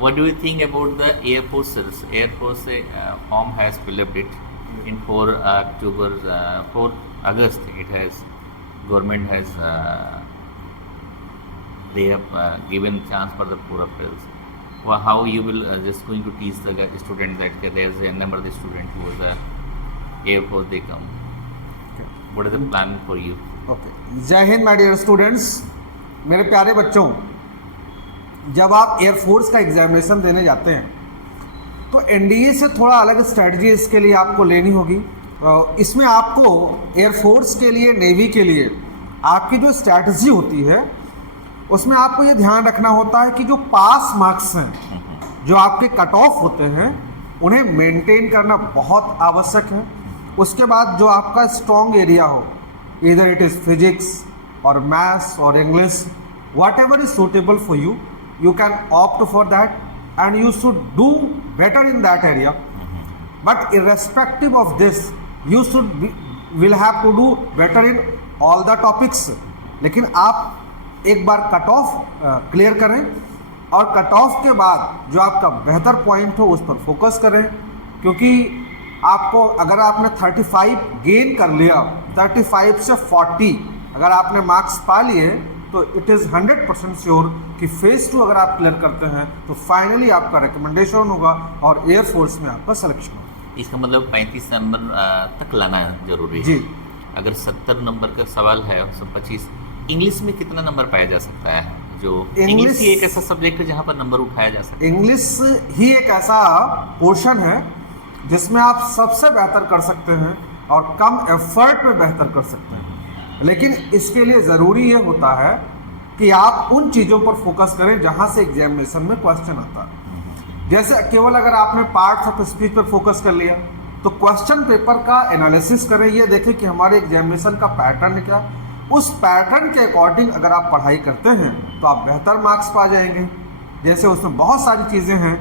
What do you think about the Air Forces? Air Force form has filled it in 4 October, 4 August. It has government has they have given chance for the 4 April. Well, how you will just going to teach the student that there's a number of the student who was Air Force they come. Okay. What is the plan for you? Okay, जय Hind my dear students, मेरे प्यारे बच्चों। जब आप air force का examination देने जाते हैं तो एनडीए से थोड़ा अलग स्ट्रेटजी इसके लिए आपको लेनी होगी। इसमें आपको एयरफोर्स के लिए, नेवी के लिए आपकी जो स्ट्रैटेजी होती है उसमें आपको ये ध्यान रखना होता है कि जो पास मार्क्स हैं, जो आपके कट ऑफ होते हैं, उन्हें मेंटेन करना बहुत आवश्यक है। उसके बाद जो आपका स्ट्रॉन्ग एरिया हो, either it is physics or maths or English, whatever is suitable for you, you can opt for that and you should do better in that area. But irrespective of this, you will have to do better in all the topics. लेकिन आप एक बार cut off clear करें और cut off के बाद जो आपका बेहतर पॉइंट हो उस पर फोकस करें, क्योंकि आपको अगर आपने 35 गेन कर लिया, 35 से 40 अगर आपने मार्क्स पा लिए तो इट इज़ 100% श्योर कि फेज 2 अगर आप क्लियर करते हैं तो फाइनली आपका रिकमेंडेशन होगा और एयरफोर्स में आपका सिलेक्शन होगा। इसका मतलब 35 नंबर तक लाना जरूरी है जी। अगर 70 नंबर का सवाल है 125, इंग्लिश में कितना नंबर पाया जा सकता है? जो इंग्लिश ही एक ऐसा सब्जेक्ट है जहाँ पर नंबर उठाया जा सकता है। इंग्लिश ही एक ऐसा पोर्शन है जिसमें आप सबसे बेहतर कर सकते हैं और कम एफर्ट में बेहतर कर सकते हैं। लेकिन इसके लिए ज़रूरी ये होता है कि आप उन चीज़ों पर फोकस करें जहाँ से एग्जामिनेशन में क्वेश्चन आता है। जैसे केवल अगर आपने पार्ट्स ऑफ स्पीच पर फोकस कर लिया तो क्वेश्चन पेपर का एनालिसिस करें, ये देखें कि हमारे एग्जामिनेशन का पैटर्न क्या, उस पैटर्न के अकॉर्डिंग अगर आप पढ़ाई करते हैं तो आप बेहतर मार्क्स पा जाएंगे। जैसे उसमें बहुत सारी चीज़ें हैं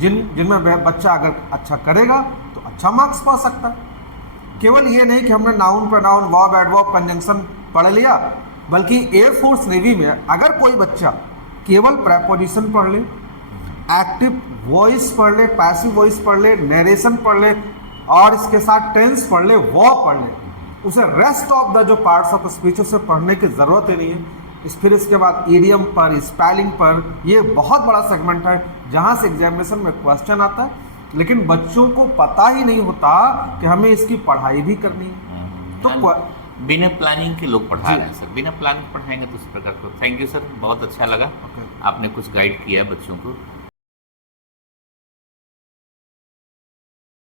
जिनमें बच्चा अगर अच्छा करेगा तो अच्छा मार्क्स पा सकता है। केवल ये नहीं कि हमने noun pronoun verb adverb conjunction पढ़ लिया, बल्कि एयरफोर्स नेवी में अगर कोई बच्चा केवल प्रेपोजिशन पढ़ ले, एक्टिव वॉइस पढ़ ले, पैसिव वॉइस पढ़ ले, नरेशन पढ़ ले और इसके साथ टेंस पढ़ ले, वर्ब पढ़ ले, उसे रेस्ट ऑफ द जो पार्ट्स ऑफ स्पीच से पढ़ने की ज़रूरत ही नहीं है। फिर इसके बाद ईडियम पर, स्पेलिंग पर, ये बहुत बड़ा सेगमेंट है जहाँ से एग्जामिनेशन में क्वेश्चन आता है, लेकिन बच्चों को पता ही नहीं होता कि हमें इसकी पढ़ाई भी करनी है। तो बिना प्लानिंग के लोग पढ़ा रहे हैं सर, बिना प्लानिंग पढ़ाएंगे तो उस प्रकार को। थैंक यू सर, बहुत अच्छा लगा। आपने कुछ गाइड किया बच्चों को।